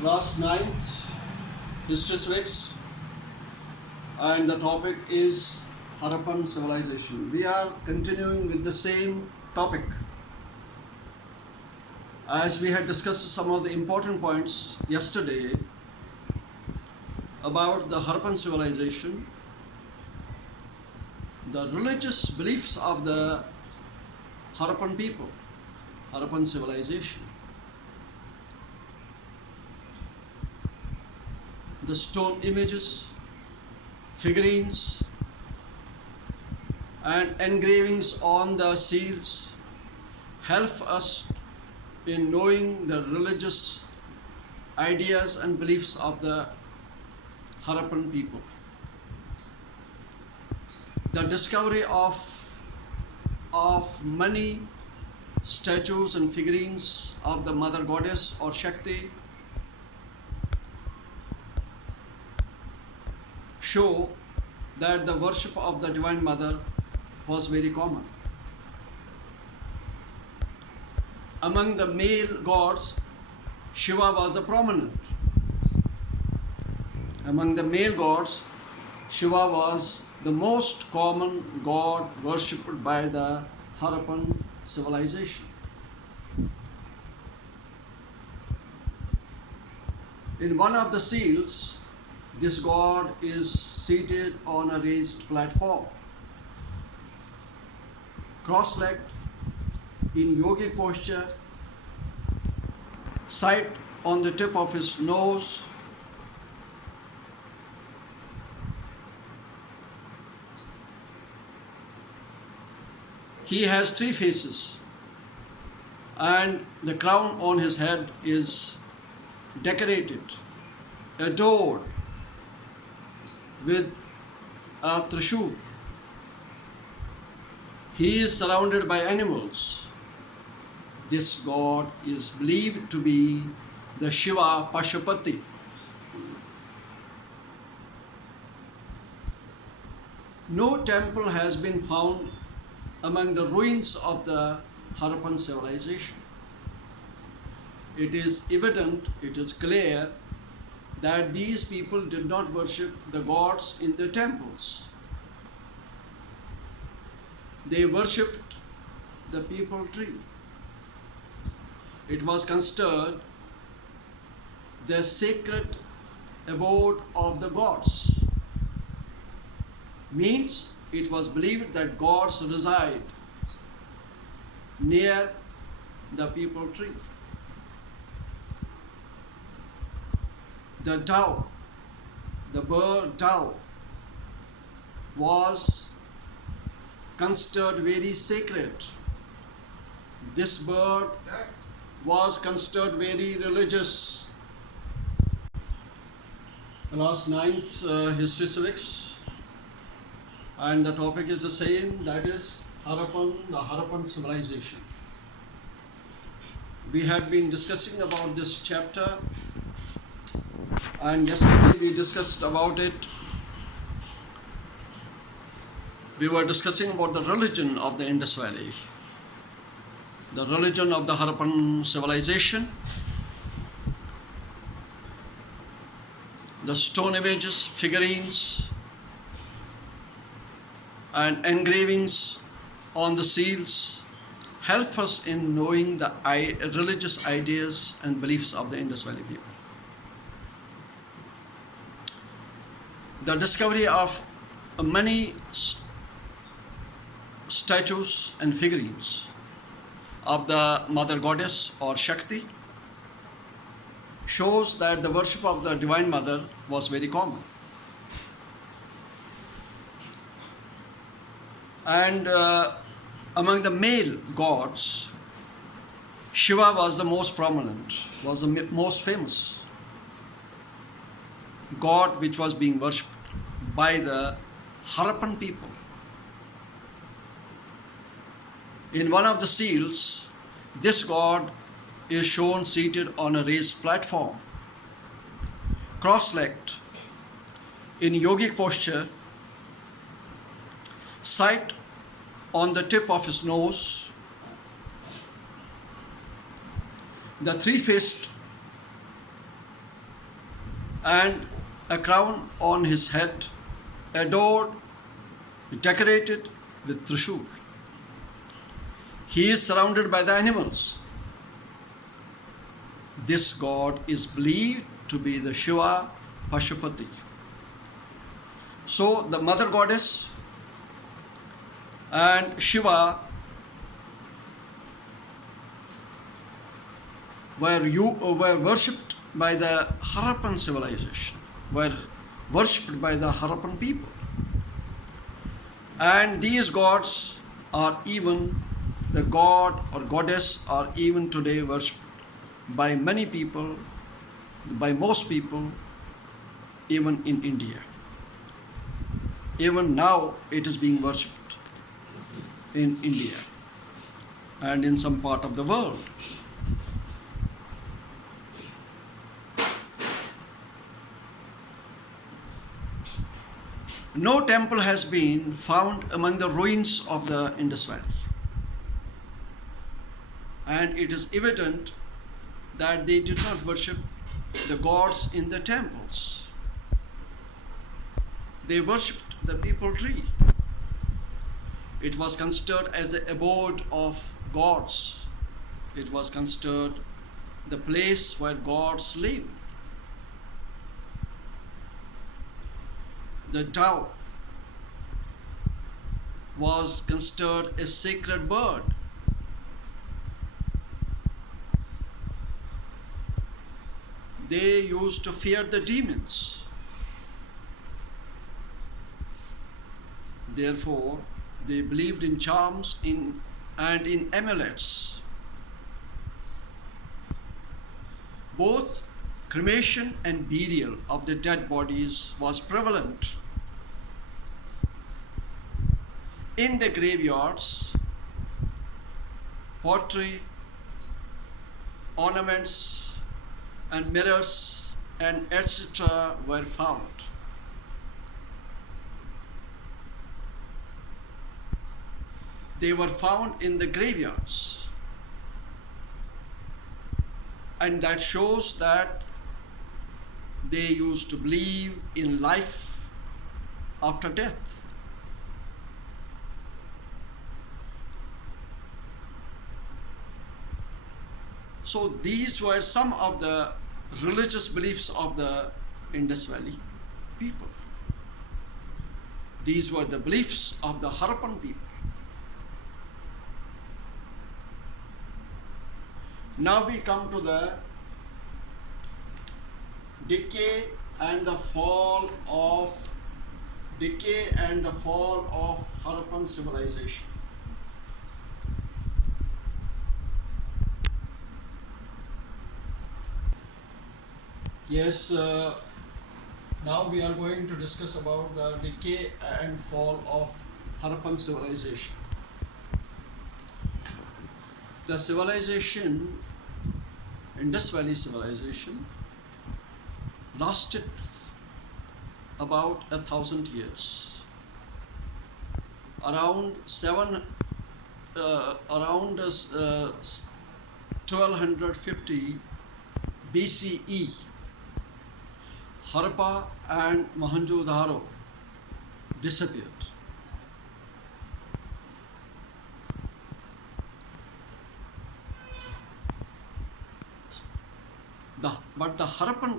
Class 9th History Civics, and the topic is Harappan Civilization. We are continuing with the same topic. As we had discussed some of the important points yesterday about the Harappan Civilization, the religious beliefs of the Harappan people, Harappan Civilization, the stone images, figurines, and engravings on the seals help us in knowing the religious ideas and beliefs of the Harappan people. The discovery of many statues and figurines of the Mother Goddess or Shakti show that the worship of the Divine Mother was very common. Among the male gods, Shiva was the prominent. Among the male gods, Shiva was the most common god worshipped by the Harappan civilization. In one of the seals, this god is seated on a raised platform, cross-legged, in yogic posture, sight on the tip of his nose, he has three faces, and the crown on his head is decorated, adored with a trishul. He is surrounded by animals. This god is believed to be the Shiva Pashupati. No temple has been found among the ruins of the Harappan civilization. It is evident, it is clear that these people did not worship the gods in the temples. They worshipped the peepal tree. It was considered the sacred abode of the gods. Means it was believed that gods reside near the peepal tree. The dove, the bird dove, was considered very sacred. This bird was considered very religious. Class 9th History Civics, and the topic is the same, that is the Harappan Civilization. We had been discussing about this chapter, and yesterday we discussed about it. We were discussing about the religion of the Indus Valley, the religion of the Harappan civilization, the stone images, figurines, and engravings on the seals help us in knowing the religious ideas and beliefs of the Indus Valley people. The discovery of many statues and figurines of the Mother Goddess or Shakti shows that the worship of the Divine Mother was very common. And among the male gods, Shiva was the most prominent, was the most famous god which was being worshipped by the Harappan people. In one of the seals, this god is shown seated on a raised platform, cross-legged, in yogic posture, sight on the tip of his nose, the three-faced and a crown on his head, adored, decorated with trishul. He is surrounded by the animals. This god is believed to be the Shiva Pashupati. So the mother goddess and Shiva were worshipped by the Harappan civilization, were worshipped by the Harappan people. And these gods are even, the god or goddess are even today worshipped by many people, by most people, even in India. Even now it is being worshipped in India and in some part of the world. No temple has been found among the ruins of the Indus Valley. And it is evident that they did not worship the gods in the temples. They worshipped the peepal tree. It was considered as the abode of gods. It was considered the place where gods live. The dove was considered a sacred bird. They used to fear the demons. Therefore, they believed in charms and in amulets. Both cremation and burial of the dead bodies was prevalent. In the graveyards, pottery, ornaments, and mirrors and etc. were found. They were found in the graveyards, and that shows that they used to believe in life after death. So these were some of the religious beliefs of the Indus Valley people. These were the beliefs of the Harappan people. Now we come to the decay and the fall of Harappan civilization. Yes, now we are going to discuss about the decay and fall of Harappan civilization. The civilization, Indus Valley civilization, lasted about 1,000 years. Around 1250 BCE, Harappa and Mohenjo-daro disappeared. But the Harappan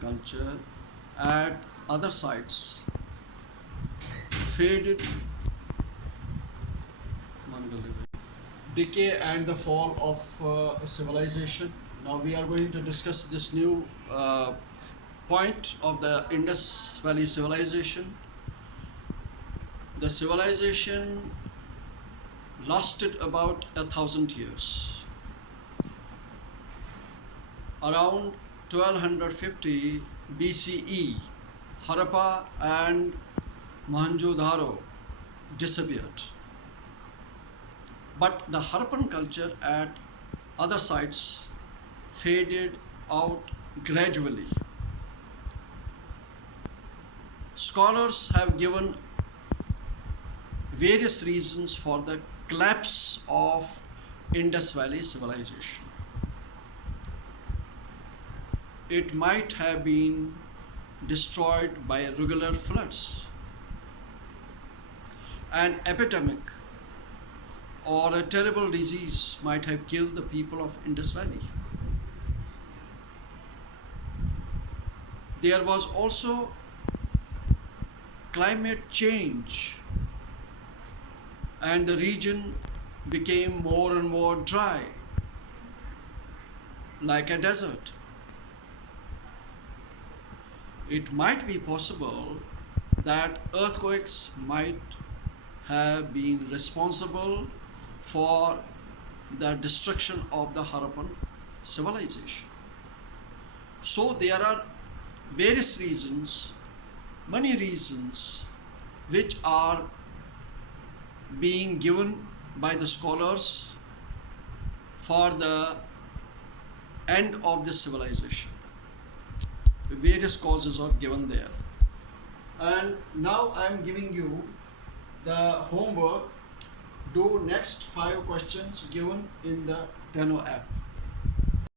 culture at other sites faded. Decay and the fall of civilization. Now we are going to discuss this new point of the Indus Valley civilization. The civilization lasted about 1,000 years. Around 1250 BCE, Harappa and Mohenjo-daro disappeared. But the Harappan culture at other sites faded out gradually. Scholars have given various reasons for the collapse of Indus Valley civilization. it might have been destroyed by regular floods, an epidemic, or a terrible disease might have killed the people of Indus Valley. There was also climate change, and the region became more and more dry, like a desert. It might be possible that earthquakes might have been responsible for the destruction of the Harappan civilization. So there are various reasons, many reasons, which are being given by the scholars for the end of the civilization. Various causes are given there. And now I am giving you the homework. Do next 5 questions given in the Teno app.